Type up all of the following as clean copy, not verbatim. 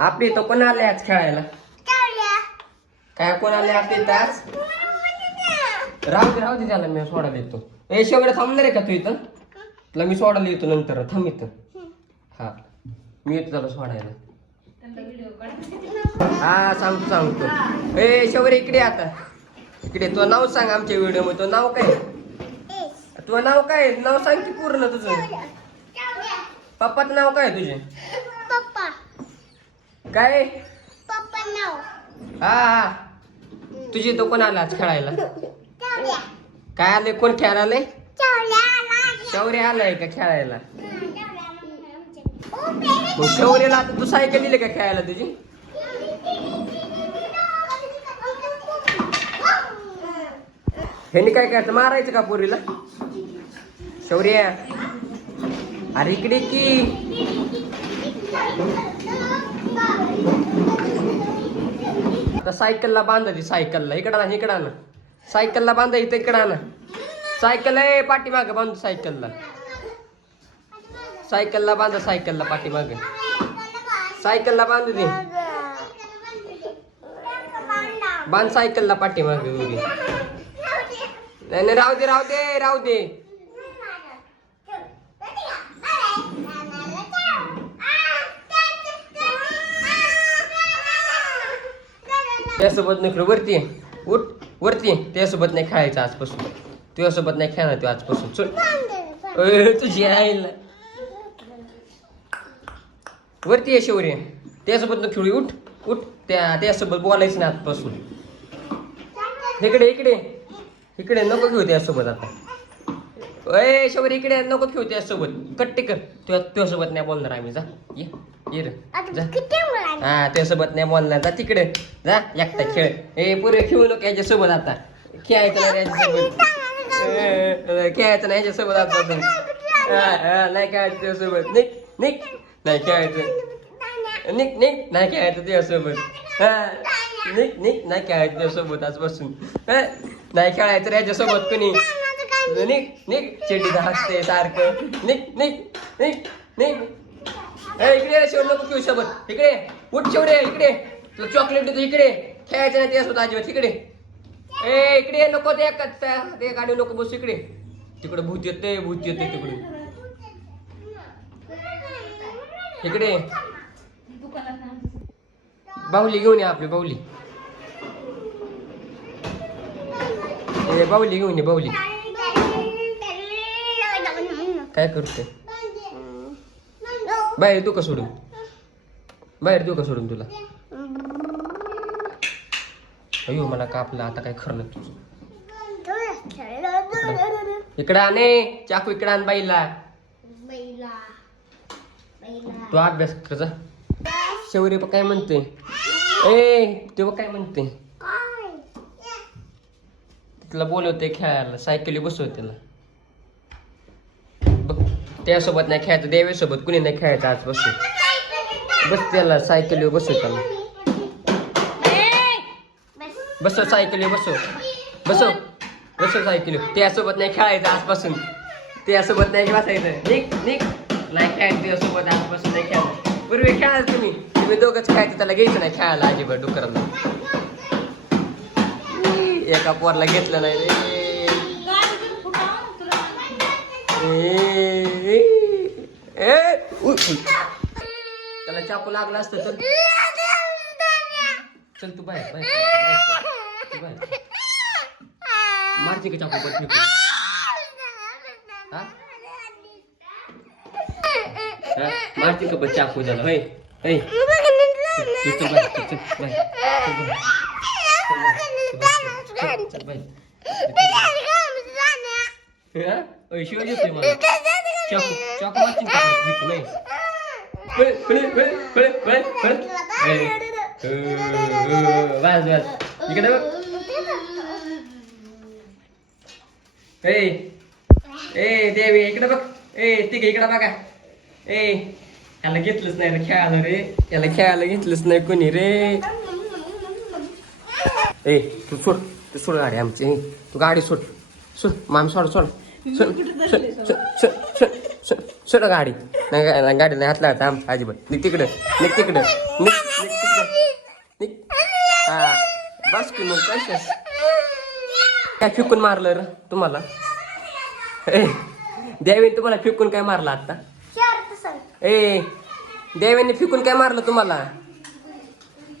आपली तो कोण आले आज खेळायला? काय कोण आले आपली तास? राहू दे त्याला मी सोडायला येतो. ए शेवड्या थांबणार आहे का तू इथं? तुला मी सोडायला येतो नंतर. थांब इथं. हा मी येतो त्याला सोडायला. हा सांगतो. ए शेवड्या इकडे आता. इकडे तुझं नाव सांग आमच्या व्हिडिओ मध्ये. तुझं नाव काय? तुझं नाव काय? नाव सांग की पूर्ण तुझं. पप्पाचं नाव काय तुझे? पप्पा काय? पप्पा नाव. हा तुझी तो कोण आला आज खेळायला? काय आले? कोण खेळायला आले? शौर्य आलाय का खेळायला? मग शौर्यला आता तू सायकल दिली का खेळायला तुझी? ह्यानी काय करायचं? मारायचं का पोरीला? शौर्य अरे इकडे की. आता सायकलला बांधायची. सायकलला इकडा ना. सायकलला बांधायचं इकडा ना. सायकल आहे पाठीमागं बांधू. सायकलला बांधा. सायकलला पाठीमागं. सायकलला बांधू दे. बांध सायकलला पाठीमागं उभी. नाही राहू दे. त्यासोबत नाही वरती उठ. वरती त्यासोबत नाही खेळायचं आजपासून. तुझ्यासोबत नाही खेळणार तू आजपासून. चल तुझी आईला वरती आहे शौर्य. त्यासोबत न खेळू. उठ त्यासोबत बोलायचं नाही आजपासून. इकडे नको खेळू त्यासोबत आता. अय शौर्य इकडे नको खेळू त्यासोबत. कट्टे कर. तुझ्यासोबत नाही बोलणार आम्ही. जा ये रे जा. हा त्यासोबत नाही बोलणार. जा तिकडे जा. एकटा खेळ. ए पुरे खेळू नको याच्यासोबत आता. खेळायचं नाही याच्यासोबत. खेळायचं नाही याच्यासोबत आता. नाही खेळायचं त्यासोबत. निक नाही खेळायचं. निक नाही खेळायचं त्यासोबत. निक नाही खेळायचं त्यासोबत आजपासून. नाही खेळायचं याच्यासोबत कुणी. निक चिडीचा हसते सारखं. निक इकडे शेवट नको खेळू सोबत. इकडे उठ शेवडे. इकडे तुला चॉकलेट देतो. इकडे खेळायचं नाही त्यासोबत अजिबात. इकडे इकडे नको. ते गाडी नको बसू. तिकडे भूत येते तिकडे. इकडे बाहुली घेऊन ये. आपली बाहुली घेऊन ये. बाहुली काय करते? बाहेर देऊ का सोडून तुला? अयो मला कापलं आता. काय खरं नाही तुझं. इकडे आणे चाकू. इकडे आण बाईला. तू अभ्यास कर जा. शौर्य काय म्हणते? तेव्हा काय म्हणते? तुला बोलवते खेळायला. सायकली बसव त्याला. त्यासोबत नाही खेळायचं. देवेसोबत कुणी नाही खेळायचं आजपासून. बस त्याला सायकलीवर बसव. त्याला बसव सायकलीवर. बसव सायकलीवर. त्यासोबत नाही खेळायचं आजपासून. त्यासोबत नाही बसायचं. निक नाही खेळायचं त्यासोबत आजपासून. नाही खेळायचं. पूर्वी खेळायचं तुम्ही दोघंच खेळायचं. त्याला घ्यायचं नाही खेळायला अजिबात. डुकराला एका पोरला घेतलं नाही रे. त्याला चाकू लागला असतं. चल तू बाहेर मारते का चाकू? मारते का बस चाकू झाला? शिवाय येतोय मला. चाकू बस इकडे बघ. देवी इकडे बघ. तिघ इकडे बघा. याला घेतलंच नाही रे खेळायला. याला खेळायला घेतलंच नाही कोणी रे. तू सोड गाडी आमची. तू गाडी सोड. मामी सोड. सोड गाडी नाही गाडी नाही हात लागायचा अजिबात निघ तिकडं निघ तिकडं निघ निघ तिकडं निघ हा बस की मग पैसे काय फिकून मारलं र तुम्हाला ए देवीने तुम्हाला फिकून काय मारलं आता ए देवेने फिकून काय मारलं तुम्हाला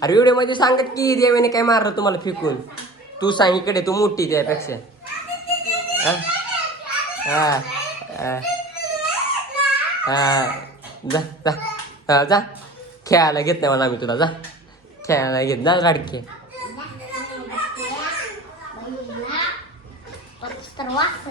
अरे व्हिडिओ मध्ये सांगत की देवेने काय मारलं तुम्हाला फिकून तू सांग इकडे तू मोठी त्यापेक्षा हा हा हा जा जा हा जा खेळायला घेत नाही मला आम्ही तुला जा खेळायला घेत जा लाडके तर वाच